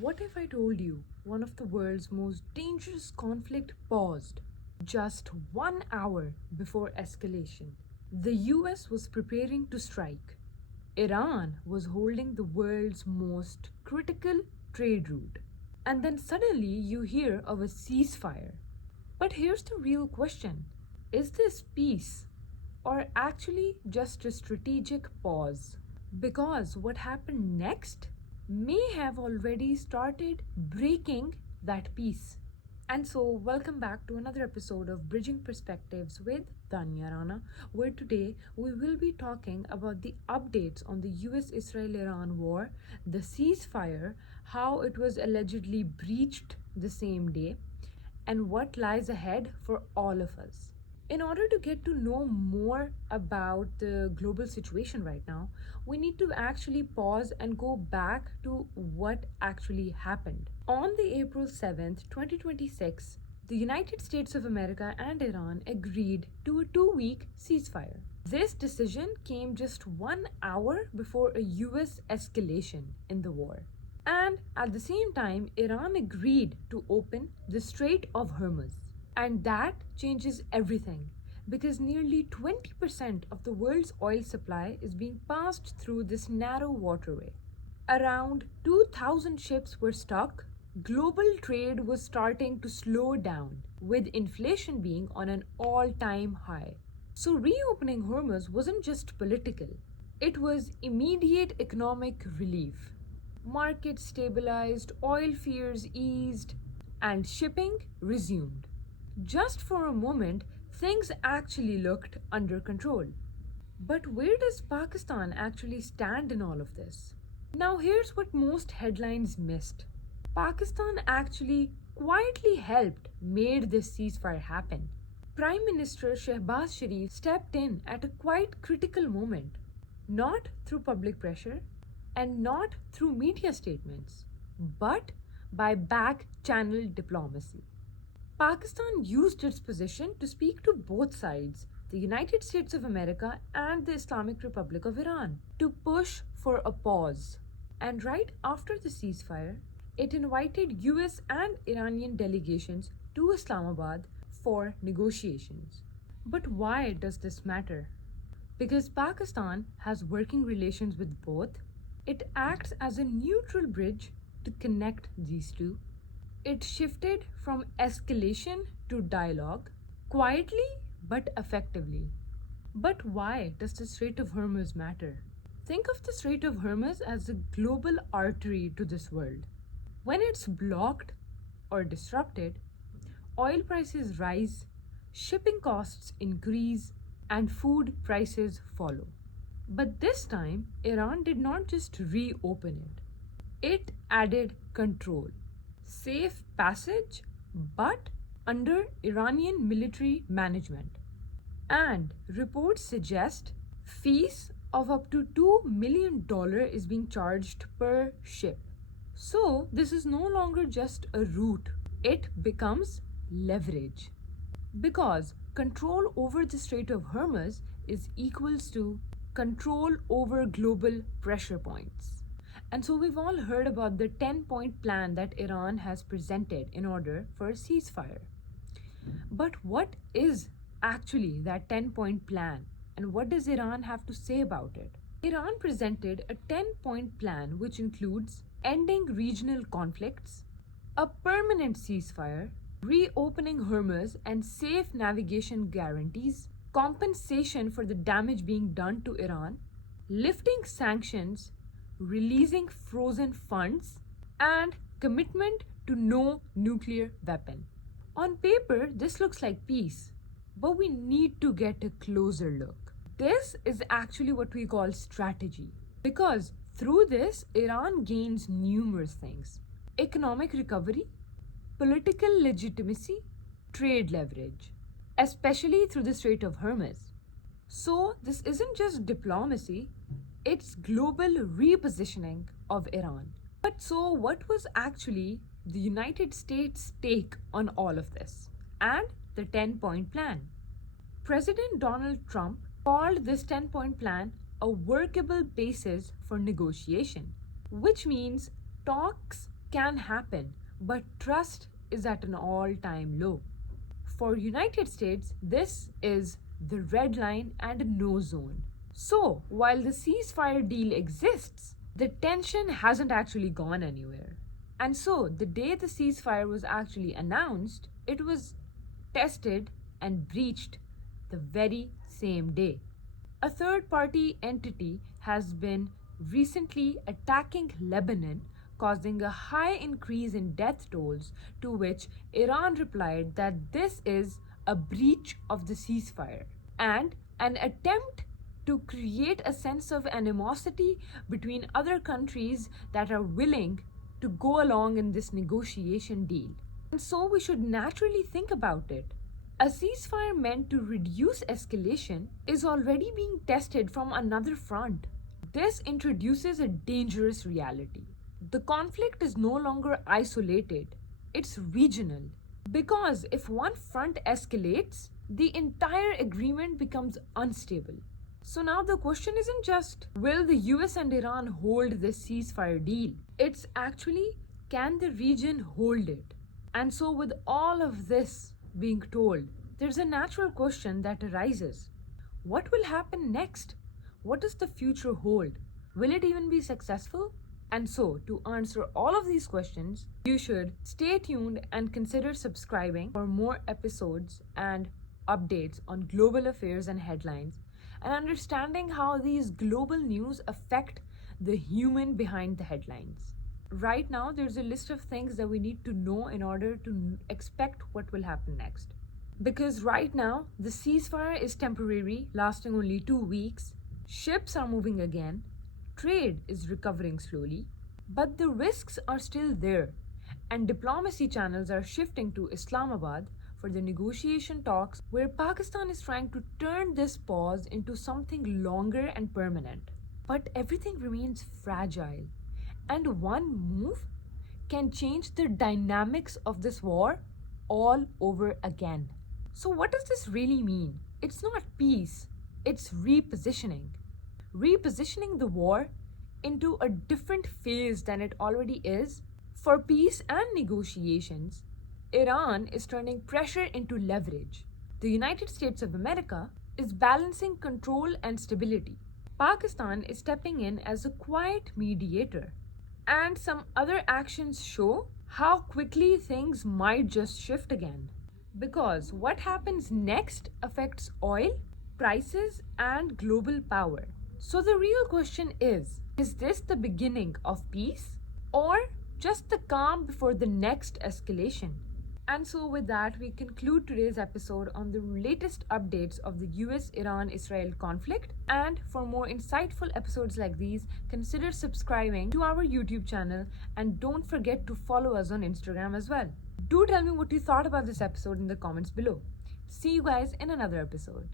What if I told you one of the world's most dangerous conflict paused just 1 hour before escalation? The US was preparing to strike. Iran was holding the world's most critical trade route. And then suddenly you hear of a ceasefire. But here's the real question: is this peace or actually just a strategic pause? Because what happened next may have already started breaking that peace. And so, welcome back to another episode of Bridging Perspectives with Tanya Rana, where today we will be talking about the updates on the US Israel Iran war, the ceasefire, how it was allegedly breached the same day, and what lies ahead for all of us. In order to get to know more about the global situation right now, we need to actually pause and go back to what actually happened. On the April 7th, 2026, the United States of America and Iran agreed to a 2-week ceasefire. This decision came just 1 hour before a US escalation in the war. And at the same time, Iran agreed to open the Strait of Hormuz. And that changes everything because nearly 20% of the world's oil supply is being passed through this narrow waterway. Around 2,000 ships were stuck. Global trade was starting to slow down, with inflation being on an all-time high. So reopening Hormuz wasn't just political, it was immediate economic relief. Markets stabilized, oil fears eased, and shipping resumed. Just for a moment, things actually looked under control. But where does Pakistan actually stand in all of this? Now, here's what most headlines missed. Pakistan actually quietly helped made this ceasefire happen. Prime Minister Shehbaz Sharif stepped in at a quite critical moment, not through public pressure and not through media statements, but by back-channel diplomacy. Pakistan used its position to speak to both sides, the United States of America and the Islamic Republic of Iran, to push for a pause. And right after the ceasefire, it invited US and Iranian delegations to Islamabad for negotiations. But why does this matter? Because Pakistan has working relations with both, it acts as a neutral bridge to connect these two. It shifted from escalation to dialogue, quietly but effectively. But why does the Strait of Hormuz matter? Think of the Strait of Hormuz as a global artery to this world. When it's blocked or disrupted, oil prices rise, shipping costs increase, and food prices follow. But this time, Iran did not just reopen it added control. Safe passage, but under Iranian military management. And reports suggest fees of up to $2 million is being charged per ship. So this is no longer just a route, it becomes leverage. Because control over the Strait of Hormuz is equals to control over global pressure points. And so we've all heard about the 10-point plan that Iran has presented in order for a ceasefire. But what is actually that 10-point plan, and what does Iran have to say about it? Iran presented a 10-point plan which includes ending regional conflicts, a permanent ceasefire, reopening Hormuz and safe navigation guarantees, compensation for the damage being done to Iran, lifting sanctions, releasing frozen funds, and commitment to no nuclear weapon. On paper, this looks like peace, but we need to get a closer look. This is actually what we call strategy, because through this, Iran gains numerous things: economic recovery, political legitimacy, trade leverage, especially through the Strait of Hormuz. So, this isn't just diplomacy, it's global repositioning of Iran. But so, what was actually the United States' take on all of this and the 10-point plan? President Donald Trump called this 10-point plan a workable basis for negotiation, which means talks can happen, but trust is at an all-time low. For United States, this is the red line and a no zone. So, while the ceasefire deal exists, the tension hasn't actually gone anywhere. And so, the day the ceasefire was actually announced, it was tested and breached the very same day. A third party entity has been recently attacking Lebanon, causing a high increase in death tolls, to which Iran replied that this is a breach of the ceasefire and an attempt to create a sense of animosity between other countries that are willing to go along in this negotiation deal. And so we should naturally think about it. A ceasefire meant to reduce escalation is already being tested from another front. This introduces a dangerous reality. The conflict is no longer isolated, it's regional. Because if one front escalates, the entire agreement becomes unstable. So now the question isn't just, will the US and Iran hold this ceasefire deal? It's actually, can the region hold it? And so with all of this being told, there's a natural question that arises. What will happen next? What does the future hold? Will it even be successful? And so, to answer all of these questions, you should stay tuned and consider subscribing for more episodes and updates on global affairs and headlines, and understanding how these global news affect the human behind the headlines. Right now, there's a list of things that we need to know in order to expect what will happen next. Because right now, the ceasefire is temporary, lasting only 2 weeks. Ships are moving again. Trade is recovering slowly. But the risks are still there. And diplomacy channels are shifting to Islamabad for the negotiation talks, where Pakistan is trying to turn this pause into something longer and permanent. But everything remains fragile. And one move can change the dynamics of this war all over again. So what does this really mean? It's not peace, it's repositioning. Repositioning the war into a different phase than it already is. For peace and negotiations, Iran is turning pressure into leverage. The United States of America is balancing control and stability. Pakistan is stepping in as a quiet mediator. And some other actions show how quickly things might just shift again. Because what happens next affects oil, prices, and global power. So the real question is this the beginning of peace or just the calm before the next escalation? And so with that, we conclude today's episode on the latest updates of the US-Iran-Israel conflict. And for more insightful episodes like these, consider subscribing to our YouTube channel and don't forget to follow us on Instagram as well. Do tell me what you thought about this episode in the comments below. See you guys in another episode.